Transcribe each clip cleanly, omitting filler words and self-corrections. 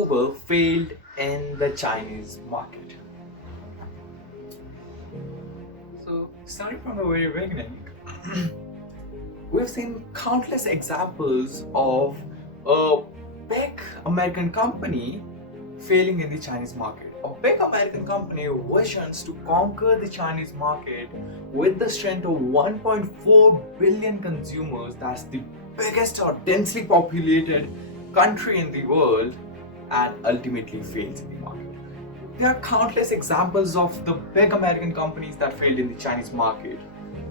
Uber failed in the Chinese market. So, starting from the very beginning, we've seen countless examples of a big American company failing in the Chinese market. A big American company visions to conquer the Chinese market with the strength of 1.4 billion consumers. That's the biggest or densely populated country in the world, and ultimately fails in the market. There are countless examples of the big American companies that failed in the Chinese market,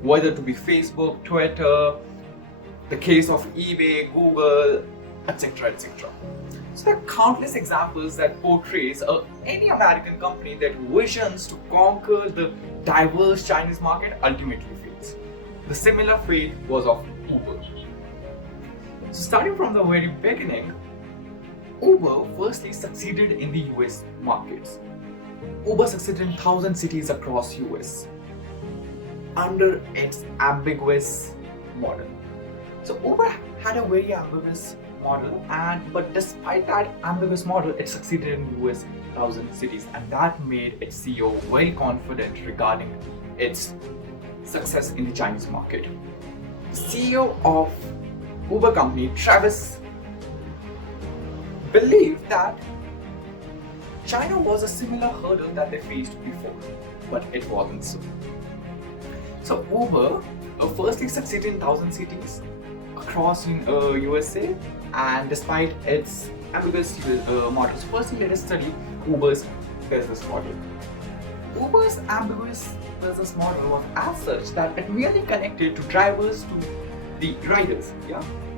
whether to be Facebook, Twitter, the case of eBay, Google, etc. etc. So there are countless examples that portrays any American company that visions to conquer the diverse Chinese market ultimately fails. The similar fate was of Uber. So starting from the very beginning, Uber firstly succeeded in the US markets. Uber succeeded in 1,000 cities across US under its ambiguous model. So Uber had a very ambiguous model, but despite that ambiguous model, it succeeded in US 1,000 cities, and that made its CEO very confident regarding its success in the Chinese market. The CEO of Uber company, Travis, believed that China was a similar hurdle that they faced before, but it wasn't so. So Uber firstly succeeded in 1,000 cities across USA, and despite its ambiguous models, firstly let us study Uber's business model. Uber's ambiguous business model was as such that it merely connected to drivers to the riders.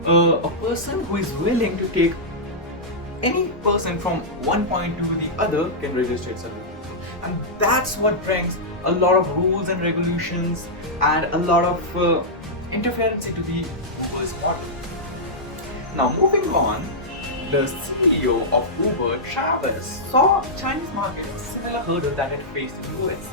A person who is willing to take any person from one point to the other can register itself. And that's what brings a lot of rules and regulations and a lot of interference into the Uber's model. Now moving on, the CEO of Uber, Travis, saw the Chinese market as a similar hurdle that it faced in the US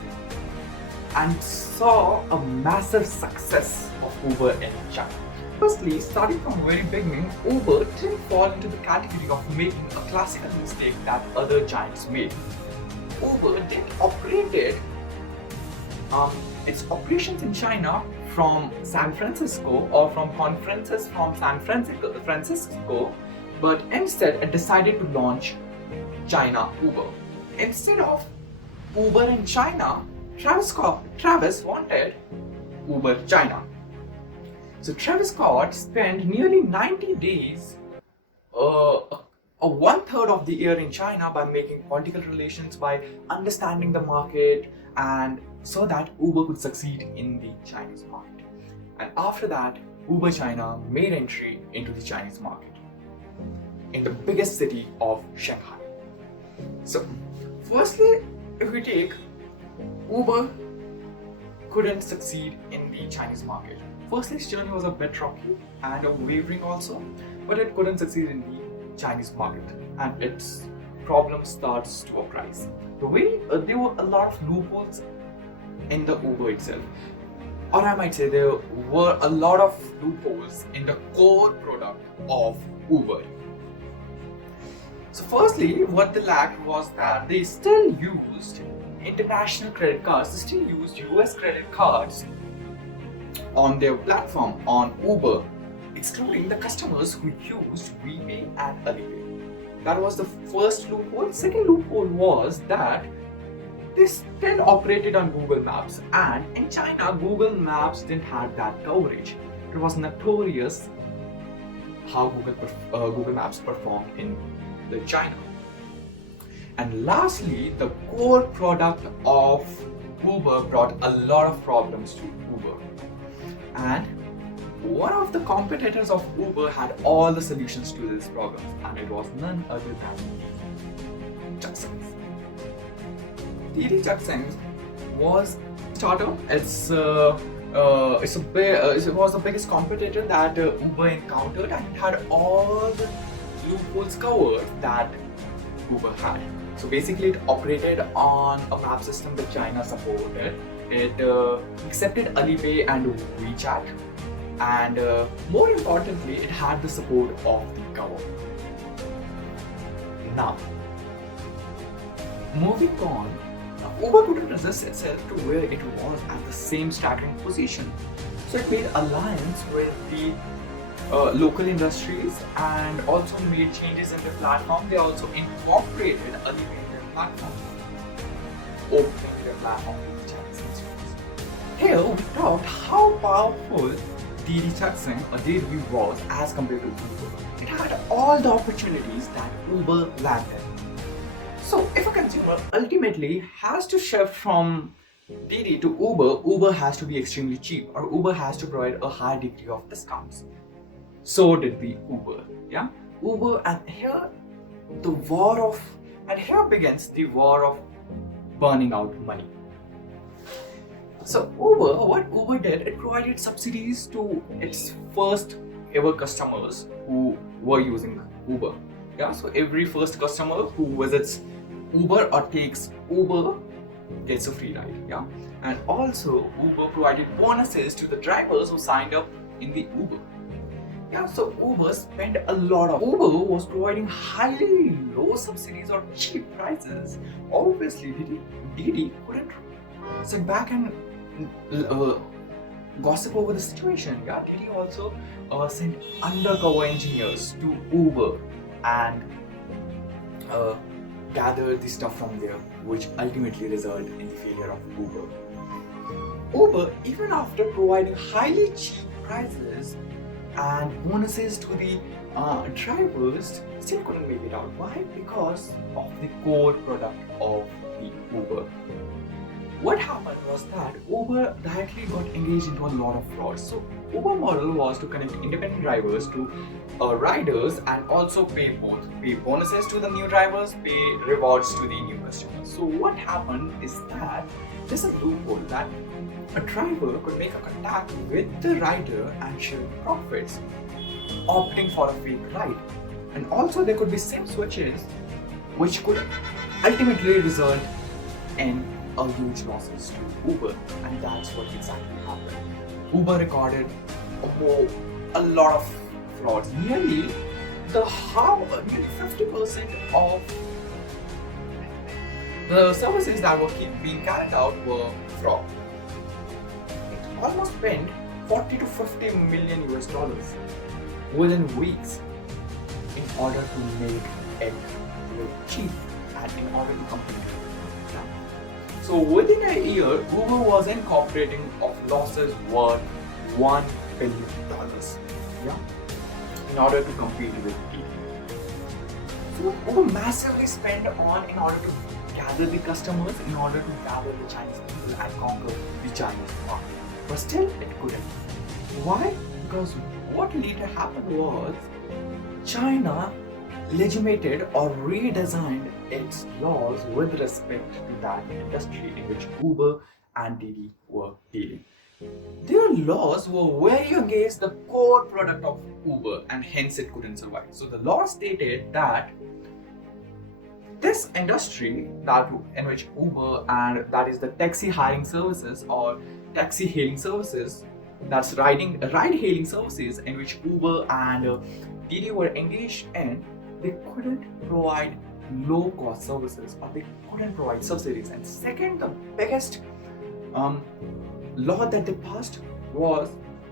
and saw a massive success of Uber in China. Firstly, starting from the very beginning, Uber didn't fall into the category of making a classical mistake that other giants made. Uber did operated its operations in China from San Francisco or from conferences from San Francisco, but instead it decided to launch China Uber. Instead of Uber in China, Travis wanted Uber China. So Travis Scott spent nearly 90 days, one-third of the year in China, by making political relations, by understanding the market, and so that Uber could succeed in the Chinese market. And after that, Uber China made entry into the Chinese market in the biggest city of Shanghai. So, firstly, if we take Uber couldn't succeed in the Chinese market. Firstly, its journey was a bit rocky and a wavering also, but it couldn't succeed in the Chinese market, and its problem starts to arise. There were a lot of loopholes in the Uber itself, or I might say there were a lot of loopholes in the core product of Uber. So firstly, what they lacked was that they still used international credit cards, they still used US credit cards on their platform on Uber, excluding the customers who used WePay and Alipay. That was the first loophole. Second loophole was that they still operated on Google Maps, and in China, Google Maps didn't have that coverage. It was notorious how Google Maps performed in the China. And lastly, the core product of Uber brought a lot of problems to Uber. And one of the competitors of Uber had all the solutions to this problem, and it was none other than Didi Chuxing. Didi Chuxing was startup. It was the biggest competitor that Uber encountered, and it had all the loopholes covered that Uber had. So basically, it operated on a map system that China supported. It accepted Alipay and WeChat, and more importantly, it had the support of the government. Now, moving on, Uber couldn't resist itself to where it was at the same staggering position. So it made alliance with the local industries and also made changes in the platform. They also incorporated a limited platform, opening their platform to the Chinese consumers. Here we talked how powerful Didi Chuxing or Didi was as compared to Uber. It had all the opportunities that Uber lacked in. So if a consumer ultimately has to shift from Didi to Uber, Uber has to be extremely cheap, or Uber has to provide a high degree of discounts. So did the Uber, yeah? Uber, and here begins the war of burning out money. So what Uber did, it provided subsidies to its first ever customers who were using Uber. Yeah, so every first customer who visits Uber or takes Uber gets a free ride. Yeah, and also Uber provided bonuses to the drivers who signed up in the Uber. Yeah, so Uber spent a lot of. Uber was providing highly low subsidies or cheap prices. Obviously, Didi couldn't sit back and gossip over the situation. Yeah, Didi also sent undercover engineers to Uber and gather the stuff from there, which ultimately resulted in the failure of Uber. Uber, even after providing highly cheap prices and bonuses to the drivers, still couldn't make it out. Why? Because of the core product of the Uber. What happened was that Uber directly got engaged into a lot of frauds. So Uber model was to connect independent drivers to riders and also pay bonuses to the new drivers, pay rewards to the new customers. So what happened is that there's a loophole that a driver could make a contact with the rider and share profits, opting for a fake ride. And also there could be SIM switches which could ultimately result in a huge losses to Uber, and that's what exactly happened. Uber recorded a lot of frauds. Nearly 50% of the services that were being carried out were fraud. It almost spent 40 to 50 million US dollars within weeks in order to make it look cheap and in order to compete. So within a year, Uber was incorporating of losses worth $1 billion, yeah, in order to compete with Didi. So Uber massively spent on in order to gather the customers, in order to gather the Chinese people and conquer the Chinese market. But still, it couldn't. Why? Because what later happened was China legitimated or redesigned its laws with respect to that industry in which Uber and Didi were dealing. Their laws were very against the core product of Uber, and hence it couldn't survive. So the law stated that this industry in which Uber, and that is the taxi hiring services or taxi hailing services, that's ride hailing services in which Uber and Didi were engaged in, they couldn't provide low cost services or they couldn't provide subsidies. And second, the biggest law that they passed was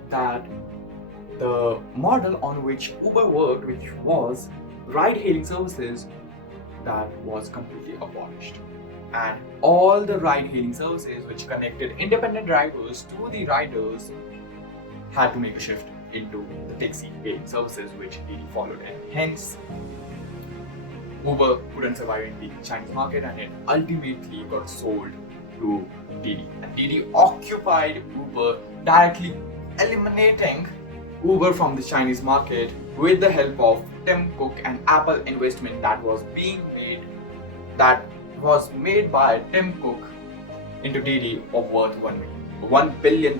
that the model on which Uber worked, which was ride hailing services, that was completely abolished. And all the ride hailing services which connected independent drivers to the riders had to make a shift into the taxi hailing services, which Didi followed, and hence Uber couldn't survive in the Chinese market and it ultimately got sold to Didi. And Didi occupied Uber, directly eliminating Uber from the Chinese market with the help of Tim Cook and Apple investment that was made by Tim Cook into Didi of worth $1 billion.